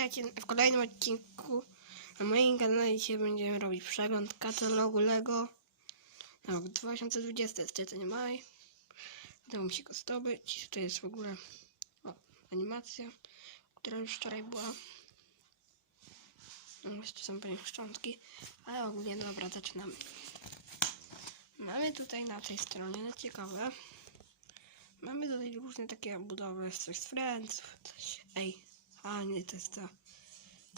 witajcie w kolejnym odcinku. Na moim kanale dzisiaj będziemy robić przegląd katalogu LEGO na rok 2020, jest styczeń, maj. Mi się go zdobyć. To jest w ogóle o, animacja, która już wczoraj była. No, jeszcze są pewnie szczątki, ale ogólnie dobra, zaczynamy. Mamy tutaj na tej stronie, no ciekawe, mamy tutaj różne takie budowy, coś z Friendsów, coś, ej, a nie, to jest to.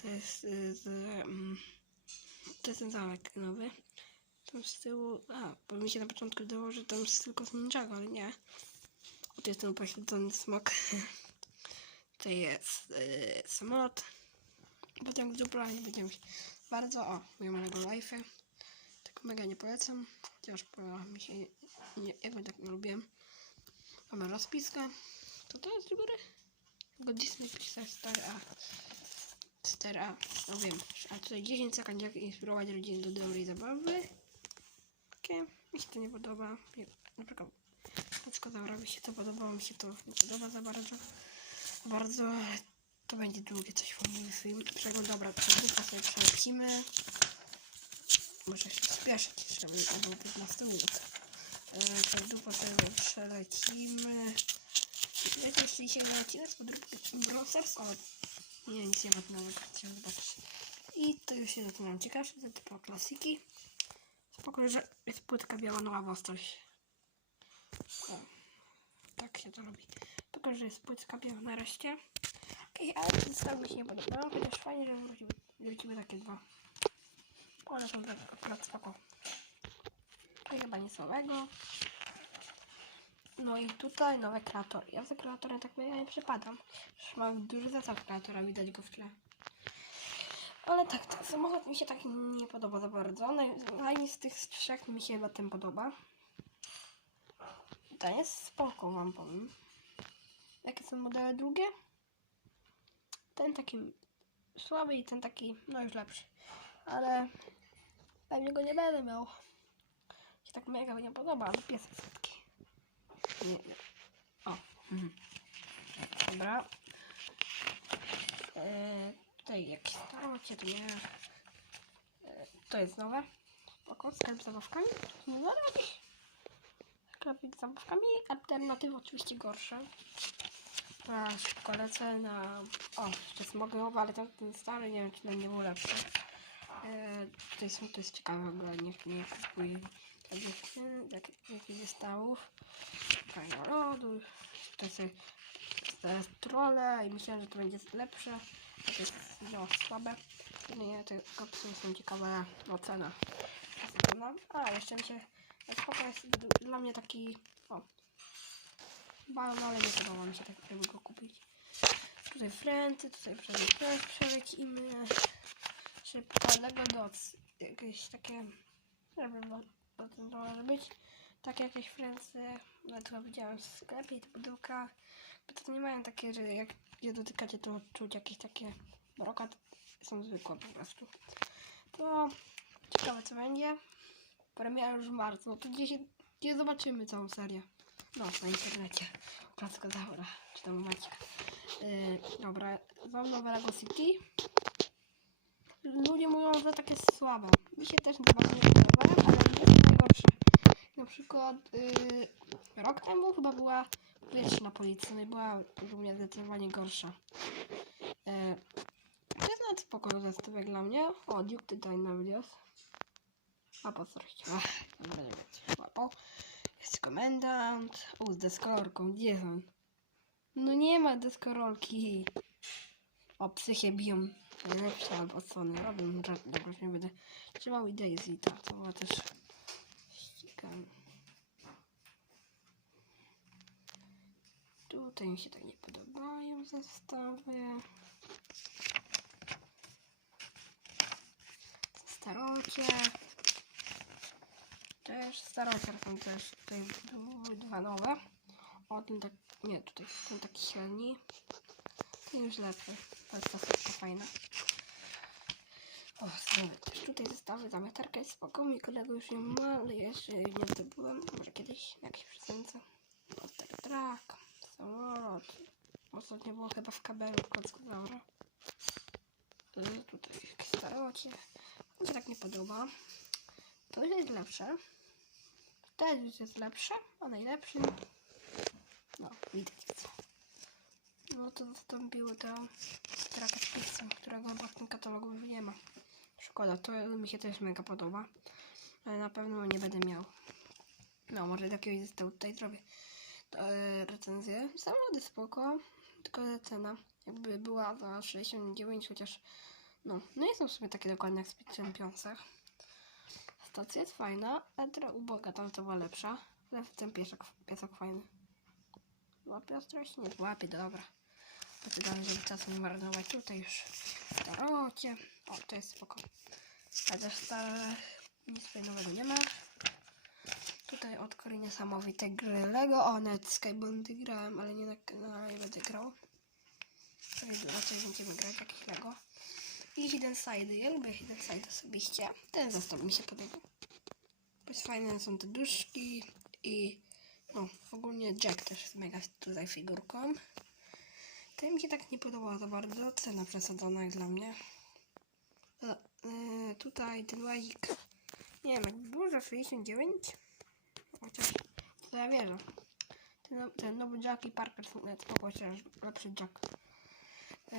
To jest y, z, mm, to jest ten zamek nowy. Tam z tyłu, a, bo mi się na początku wydawało, że tam jest tylko z Ninjago, ale nie. O, to jest ten upośledzony smok. to jest y, samolot. Potem dupla nie będziemy bardzo, o, moje małego life'y. Tak mega nie polecam, chociaż podoba mi się, nie, jakby tak nie lubiłem. Mamy rozpiskę. To to jest z góry? Go Disney Pixar Star A. Star A. No wiem. A tutaj 10 sekund jak inspirować rodzinę do dobrej zabawy. Takie. Mi się to nie podoba. Nie- Na przykład Koczkozaura mi się to podobało, mi się to nie podoba za bardzo. Bardzo, to będzie długie coś w film. Przegląd dobra, przegląd sobie przelecimy. Muszę się spieszyć, żeby to było 15 minut. E, Przez dupę sobie przelecimy. Wiecie, jeszcze dzisiaj na odcinek Browsers, ale nie, nic nie ma nowego, chciałem zobaczyć. I to już się zaczynam ciekawsze, to typu klasiki. Spokój, że jest płytka biała nowa coś. O, tak się to robi. Spokój, że jest płytka biała nareszcie. Okej, ale zestaw mi się nie podobało, chociaż fajnie, że wrócimy, wrócimy takie dwa. One są tak akurat spoko. To chyba nic nowego. No i tutaj nowe kreatory. Ja za kreatorem tak mega nie przepadam. Już mam duży zestaw kreatora, widać go w tle. Ale tak, ten samochód mi się tak nie podoba za bardzo. Naj- Najmniej z tych trzech mi się chyba ten podoba. Ten jest spoko, wam powiem. Jakie są modele drugie? Ten taki słaby i ten taki, no już lepszy. Ale pewnie go nie będę miał. Się tak mega mi nie podoba, ale pies jest taki. Nie, nie. O. Mhm. Dobra. Eee, tutaj jakieś starocie, to nie. Eee, to jest nowe. Spoko, sklep z zabawkami. No dobra. Sklepik z zabawkami. Alternatywy oczywiście gorsze. A szybko na... O, jeszcze smogowy, ale ten, ten stary, nie wiem czy na nie był lepszy. Są, to jest ciekawe w ogóle, nie, nie kupuję takich jak, jakichś zestawów. Fajna lodu, to jest teraz trole i myślałem, że to będzie lepsze. To jest no, słabe. Nie, te kopsy są ciekawe. No cena. Cena. A, jeszcze mi się... Spoko jest dla mnie taki... O. Balon, ale nie podoba mi się tak, żeby go kupić. Tutaj Frenty, tutaj przelecimy. Szybko Lego Dots. Jakieś takie... Nie wiem, co to może być. Takie jakieś Frenzy. No to widziałem w sklepie, te pudełka. To nie mają takie, że jak je dotykacie, to czuć jakieś takie brokat. Są zwykłe po prostu. To ciekawe co będzie. Premiera już w marcu. No to gdzieś, gdzie zobaczymy całą serię. No, na internecie. Klaska Zaura, czy tam Maćka. Yy, dobra, mam nowe Lego City. Ludzie mówią, że takie słabe. Mi się też nie podobają, ale nie jest najgorsze. Na przykład yy, rok temu chyba była na policji, no i była u mnie zdecydowanie gorsza. Yy, to jest nawet spoko zestawek dla mnie. O, Duke the Dynamics. A po co chciała? Dobra, nie wiem. Łapał. Jest komendant. O, z deskorolką. Gdzie on? No nie ma deskorolki. O, psy się biją. Najlepsze albo co, nie robię dobra, już nie będę trzymał i Daisy, ta, to była też ścigam. Tutaj mi się tak nie podobają zestawy. Starocie. Też starocie są też tutaj dwa nowe. O, ten tak, nie, tutaj ten taki średni. Ten już lepszy. To jest ta fajna. O, też tutaj zestawy, zamietarka jest spoko. Mój już ją ma, ale jeszcze nie zdobyłem. Może kiedyś na jakiejś przesęce. Monster Truck, samolot. Ostatnio było chyba w kabelu Klockozaura. starocie. Mi się tak nie podoba. To jest lepsze. To już jest lepsze, a najlepszym. No, widać co. No to zastąpiło to traka z pizzą, którego w tym katalogu już nie ma. Szkoda, to mi się też mega podoba. Ale na pewno nie będę miał. No, może do jakiegoś zestawu tutaj zrobię e, recenzję. Samochody spoko, tylko że cena jakby była za 69, chociaż no, no nie są w sumie takie dokładne jak w Speed Championsach. Stacja jest fajna, ale trochę uboga, tam to była lepsza. Ale ten piesek, piesek fajny. Łapie ostrość? Nie, łapie, dobra. Zdecydowałem, żeby czasu marnować. Tutaj już starocie. O, to jest spoko. Chociaż stare nic fajnego nie ma. Tutaj od Kory niesamowite gry Lego. O, nawet Skybondy grałem, ale nie, na, na, nie będę grał. Tutaj raczej będziemy grać jakieś Lego. I Hidden Side. Ja lubię Hidden Side osobiście. Ten zestaw mi się podoba. Bo fajne są te duszki i no, ogólnie Jack też jest mega tutaj figurką. Ten mi się tak nie podoba za bardzo. Cena przesadzona jak dla mnie. E, e, tutaj ten łazik. Nie wiem, jakby był za 69. Chociaż to ja wierzę. Ten, no- ten nowy Jack i Parker są nawet spoko, chociaż lepszy Jack. E,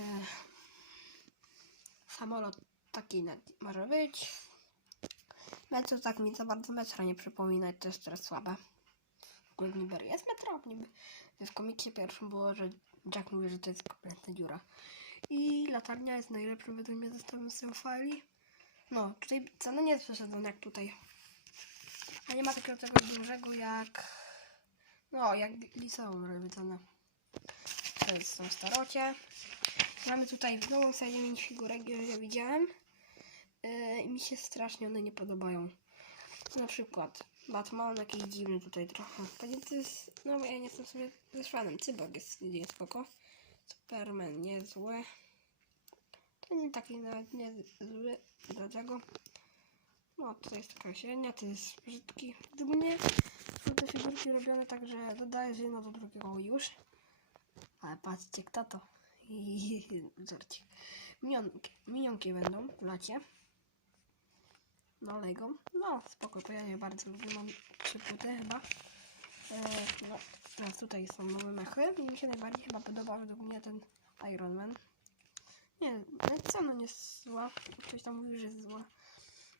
samolot taki może być. Metro tak mi za bardzo metra nie przypomina i to jest teraz słabe. W ogóle niby jest metro, niby w komiksie pierwszym było, że Jack mówi, że to jest kompletna dziura. I latarnia jest najlepszym według mnie zestawem fali. No, tutaj cena nie jest przesadzona jak tutaj. A nie ma takiego tego dużego jak... No, jak liceum robię cenę. To jest są starocie. Mamy tutaj w nową serię minifigurek, już je widziałem. Yy, mi się strasznie one nie podobają. Na przykład Batman jakiś dziwny tutaj trochę. Pewnie to jest... No bo ja nie jestem sobie ze fanem. Cyborg jest, jest spoko. Superman niezły. To nie taki nawet niezły. Dlaczego? No, to jest taka średnia, to jest brzydki. Gdyby nie są te figurki robione tak, że dodajesz jedno do drugiego już. Ale patrzcie, kto to. I żarcik. Minionki, minionki będą w lacie. No Lego. No spoko, to ja je bardzo lubię. Mam trzy płyty chyba. E, no, teraz tutaj są nowe mechy. I mi się najbardziej chyba podoba według mnie ten Iron Man. Nie, cena nie jest zła. Ktoś tam mówi, że jest zła.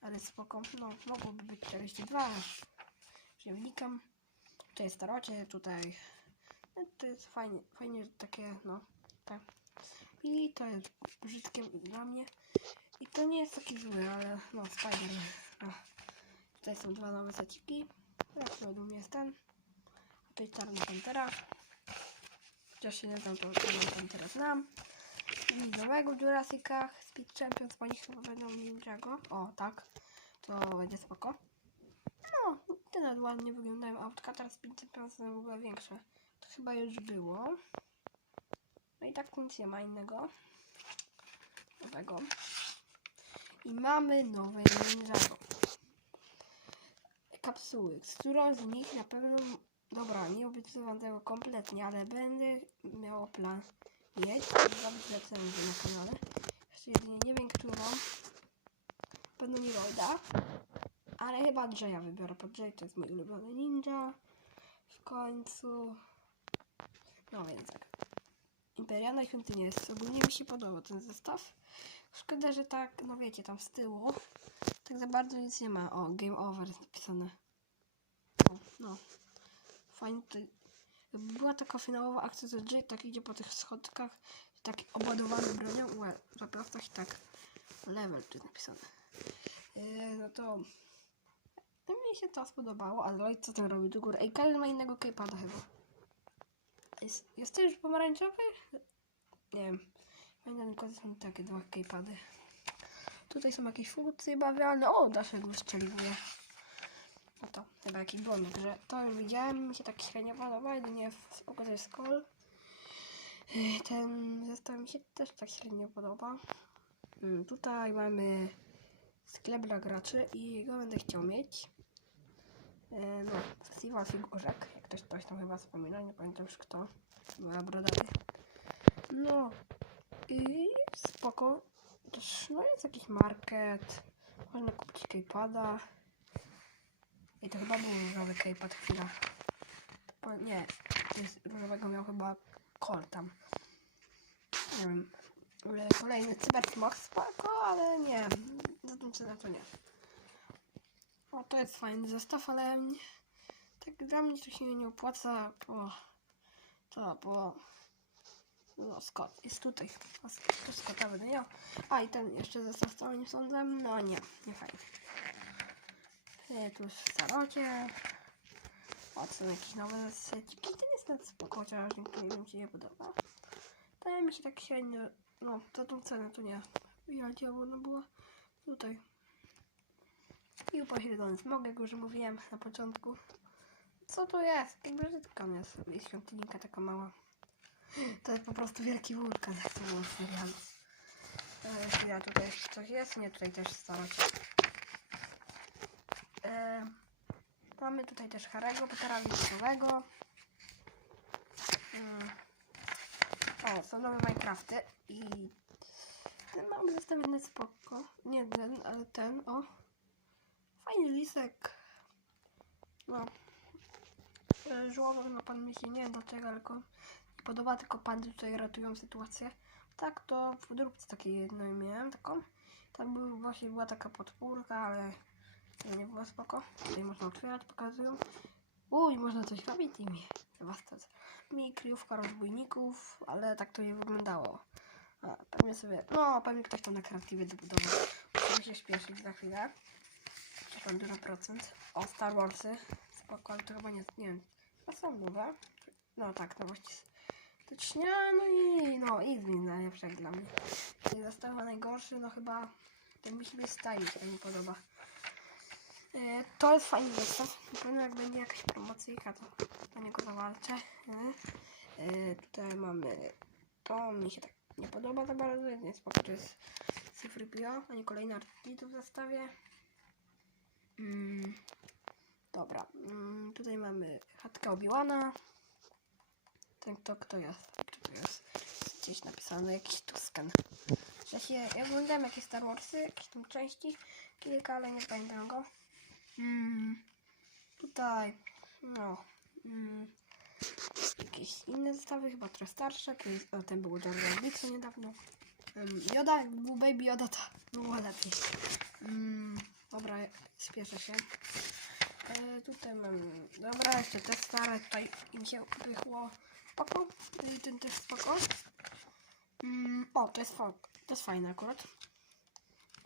Ale spoko. No, mogłoby być 42. Już nie wnikam. Tutaj jest starocie, tutaj. No, to jest fajnie, fajnie takie, no, tak. I to jest brzydkie dla mnie. I to nie jest taki zły, ale no, Spider. Ach. Tutaj są dwa nowe seciki. Lepszy według mnie jest ten. A tutaj Czarna Pantera. Chociaż się nie znam, to Czarną Panterę znam. I nowego w Jurassicach. Speed Champions, po nich chyba będą Ninjago. O, tak. To będzie spoko. No, te nawet ładnie wyglądają autka. Teraz Speed Champions są w ogóle większe. To chyba już było. No i tak nic nie ma innego. Nowego. I mamy nowe Ninjago. Kapsuły, z którą z nich na pewno, dobra, nie obiecywam tego kompletnie, ale będę miała plan mieć, zrobić recenzję na kanale. Jeszcze jedynie nie wiem, którą. Pewno nie Lloyda, ale chyba Jaya wybiorę, bo Jay to jest mój ulubiony ninja. W końcu. No więc tak. Imperialna świątynia jest ogólnie mi się podoba ten zestaw. Szkoda, że tak, no wiecie, tam z tyłu tak za bardzo nic nie ma. O, game over jest napisane. O, no. Fajnie tutaj. Była taka finałowa akcja, że Jay tak idzie po tych schodkach, tak obładowany bronią, prostu i tak level tu jest napisane. Yy, no to mi się to spodobało, ale co tam robi do góry? Ej, każdy ma innego keypada chyba. Jest, jest to już pomarańczowy? Nie wiem. Pamiętam tylko, są takie dwa keypady. Tutaj są jakieś funkcje bawialne. O, Daszek wystrzeliwuje. No to chyba jakiś błąd, że to już widziałem, mi się tak średnio podoba, jedynie spoko to jest call. Yy, Ten zestaw mi się też tak średnio podoba. Mm, Tutaj mamy sklep dla graczy i go będę chciał mieć. Yy, No, festiwal figurzek, ktoś, ktoś tam chyba wspomina, nie pamiętam już kto. Moja brodaty. No, i spoko. Też, no jest jakiś market. Można kupić keypada. I to chyba był różowy keypad chwila. O, nie, jest różowego miał chyba kol tam. Nie wiem. Kolejny cybersmog spoko, ale nie. Za tą cenę to nie. O, to jest fajny zestaw, ale tak dla mnie to się nie opłaca, bo to, bo no Scott jest tutaj. A To Scotta będę miał. A i ten jeszcze zestaw całym sądem, no nie, nie fajny. E, tu w starocie. O, to są jakieś nowe seciki. Ten jest ten spoko, chociaż niektórych mi się nie podoba. Daje mi się tak średnio, no, za tą cenę to nie. Ja gdzie ona była? Tutaj. I upośledzony smog, jak już mówiłem na początku. Co to jest? Jak brzydka jest. Jest świątyninka taka mała. To jest po prostu wielki wulkan, jak to było chwila, tutaj coś jest? Nie, tutaj też. E, mamy tutaj też Harego, Petera Wilsowego. Mm. O, są nowe Minecrafty i ten mały zestaw jest spoko. Nie ten, ale ten, o. Fajny lisek. No. E, Żłowy no pan mi się nie wiem dlaczego, ale nie podoba, tylko pandy tutaj ratują sytuację. Tak to w podróbce takiej jednej miałem taką. Tam był, właśnie była taka podpórka, ale to nie było spoko. Tutaj można otwierać, pokazują. Uj, można coś robić tymi. Dewastacja. Mi kryjówka rozbójników, ale tak to nie wyglądało. A, pewnie sobie, no pewnie ktoś tam na kreatywie dobudował. Musimy się śpieszyć za chwilę. Mam dużo procent. O, Star Warsy. Spoko, ale to chyba nie, nie wiem. A są nowe. No tak, nowości. Faktycznie, no i no i zmień najlepszy dla mnie. I zestaw najgorszy, no chyba ten mi się staje, się mi podoba. E, to jest fajny zestaw. Na pewno jak będzie jakaś promocyjka, to na niego zawalczę. E, tutaj mamy to mi się tak nie podoba za bardzo. Jedynie spoko to jest cyfry Pio, a nie kolejny artykuł w zestawie. Mm, dobra, mm, tutaj mamy chatkę Obiłana. Ten kto, kto jest? Kto to jest? Gdzieś napisane jakiś Tusken. Ja się, ja oglądałem jakieś Star Warsy, jakieś tam części, kilka, ale nie pamiętam go. Mm, tutaj, no, mm, jakieś inne zestawy, chyba trochę starsze. Jest, o, ten był Jar Jar niedawno. Um, Joda, był Baby Yoda, to było lepiej. Mm, dobra, spieszę się. E, tutaj mam, dobra, jeszcze te stare, tutaj im się wychło. Spoko, i ten też spoko. Mm, o, to jest, to jest fajne akurat.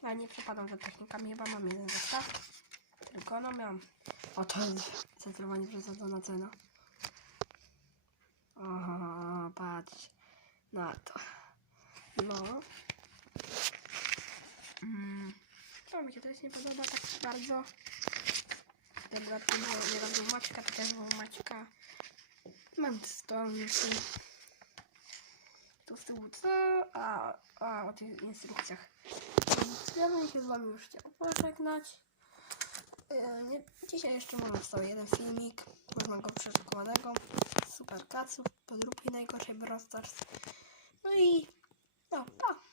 Ja nie przepadam za technikami, chyba mam jeden zestaw. Tylko no miałam. O, to jest zdecydowanie przesadzona cena. O, patrz na to. No. Mm. To mi się też nie podoba tak bardzo. Była tu było niedawno Maćka, to też była Maćka. Mam stolnicy. Tu z tyłu co? A, a o tych instrukcjach. Ja bym się z wami już chciał pożegnać. Yy, nie, dzisiaj jeszcze mam sobie jeden filmik. Można go przeszukowanego. Super kaców, podróbki najgorszej Brawl Stars. No i no, pa!